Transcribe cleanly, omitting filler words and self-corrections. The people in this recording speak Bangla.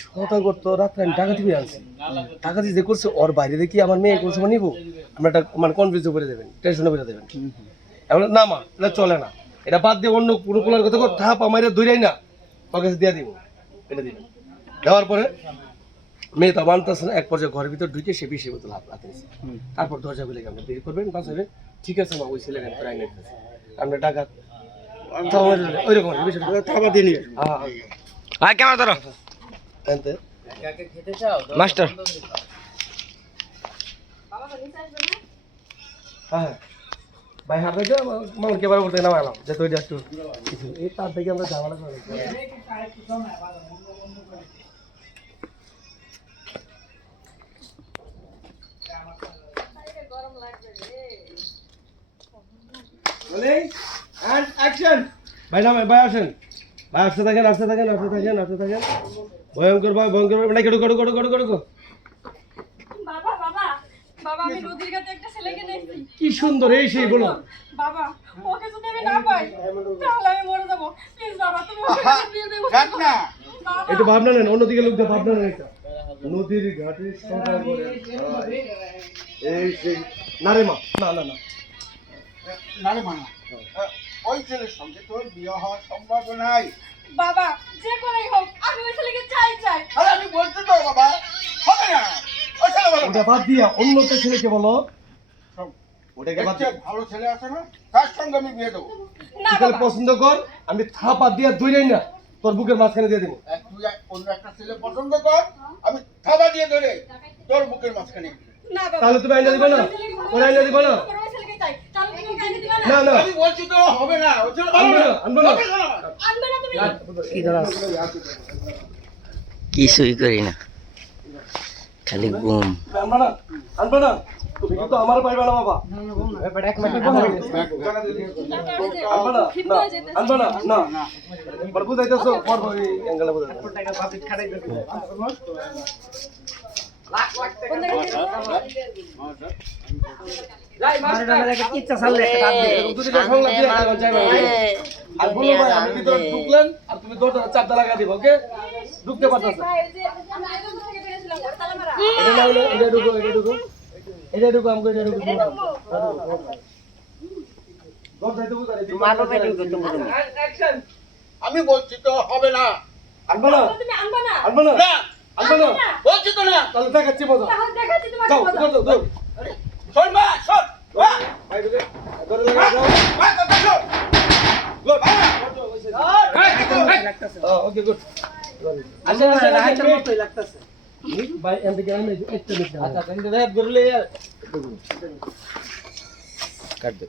সদাগর তো রাত্রে আমি টাকা দিবে আনছি, টাকা দিয়ে যে করছে ওর বাইরে দেখি আমার মেয়ে কোন সময় নিবো, আমরা একটা মানে কনফিউজে করে দেবেন, টেনশনে করে দেবেন। এমন না মা, এটা চলে না, এটা বাদ দিয়ে অন্য কোনো কোলার কথা কর, থাপ আমার দৌড়াই না, তোর কাছে দিয়ে দিব, এটা দিবেন। দেওয়ার পরে মেয়ে তো মানতেছে না, এক পর্যায়ে ঘরের ভিতর ঢুকে সে বিষে বোতল হাতে নিচ্ছে। তারপর দরজা খুলে আপনি বের করবেন, বাঁচাবেন, ঠিক আছে মা, ওই ছেলের আমি প্রায় নিতেছি, আমরা টাকা ওই রকম থাপা দিয়ে নিয়ে আয় ক্যামেরা ধরো মাস্টার। হ্যাঁ ভাই হাতে যে মামুন কে বার বলতে নামালাম যে তুই একটু কিছু এই তার থেকে আমরা ঝামেলা করে ভাই নামে ভাই আসেন, ভাই আসতে থাকেন আসতে থাকেন আসতে থাকেন আসতে থাকেন, ভয়ঙ্কর ভাই ভয়ঙ্কর ভাই মানে কেটু কেটু কেটু কেটু কেটু বাবা বাবা বাবা আমি নদীর কাছে একটা ছেলেকে দেখছি। কি সুন্দর, এই সেই বলো বাবা, ওকে যদি আমি না পাই তাহলে আমি মরে যাবো। প্লিজ বাবা তুমি ওকে কাছে দিয়ে দেবো না। একটু ভাবনা নেন, অন্যদিকে লোকদের ভাবনা নেন, এটা নদীর ঘাটে সকাল করে এই সেই না রে মা, না না না না রে মা, ওই ছেলের সঙ্গে তোর বিয়ে হওয়ার সম্ভাবনা নাই। বাবা যে করেই হোক আমি ওই ছেলেকে চাই চাই। আরে আমি বলছি তো বাবা, হবে না, ওই ছেলে ভালো ওটা বাদ দিয়া অন্য একটা ছেলেকে বলো, ওটাকে বাদ দেখতে ভালো ছেলে আছে না, তার সঙ্গে আমি বিয়ে দেবো। না তুই বাবা পছন্দ কর, আমি থাপা দিয়া দইরাই না তোর বুকের মাঝখানে দিয়ে দেবো। তুই অন্য একটা ছেলে পছন্দ কর, আমি থাবা দিয়ে ধরে তোর বুকের মাঝখানে দিয়ে দেবো। না বাবা তাহলে তুমি আইনা দিবা না, ওরা আইনা দিবা না, ওই ছেলেকে চাই, তাহলে তুমি ওকে আইনে দিবা না? না না আমি বলছি তো হবে না, ওই ছেলে ভালো আনবো না, না আনবো না। আনবে না তুমি? কিছুই করি না, খালি ঘুম। আনবা না আনবা না, তুমি কিন্তু আমার পাইবা না বাবা, আনবা না না আনবা না না বড় বুঝাইতেছো পর ওই অ্যাঙ্গেলে বুঝাইতেছো আর বলো ভাই আমি ভিতরে ঢুকলেন আর তুমি দরজা চাপটা লাগা দিবা, ওকে ঢুকতে পারতেছ ভাই ওই যে আমি আইনে থেকে বেরিয়েছিলাম ওর তালা মারা। এটা না হলে এটা ঢুকো এটা ঢুকো এটা ঢুকো আমাকে এটা ঢুকো দরজা ঢুকো মারো না ঢুকো অ্যাকশন। আমি বলছি তো হবে না, আনবা না তুমি আনবা না? আনবা না না আনবা না, বলছি তো না। তাহলে দেখাচ্ছি মজা, তাহলে দেখাচ্ছি তোমাকে যাও মজা। যাও যাও শোন মা, শোন ভাই ঢুকে ধরে লাগা যাও ওকে গুড আচ্ছা রাইটের মতই লাগতেছে ভাই এন্ড গ্রামে একটা মিনিট আচ্ছা তুমি দেখ ধরলে কাট দে।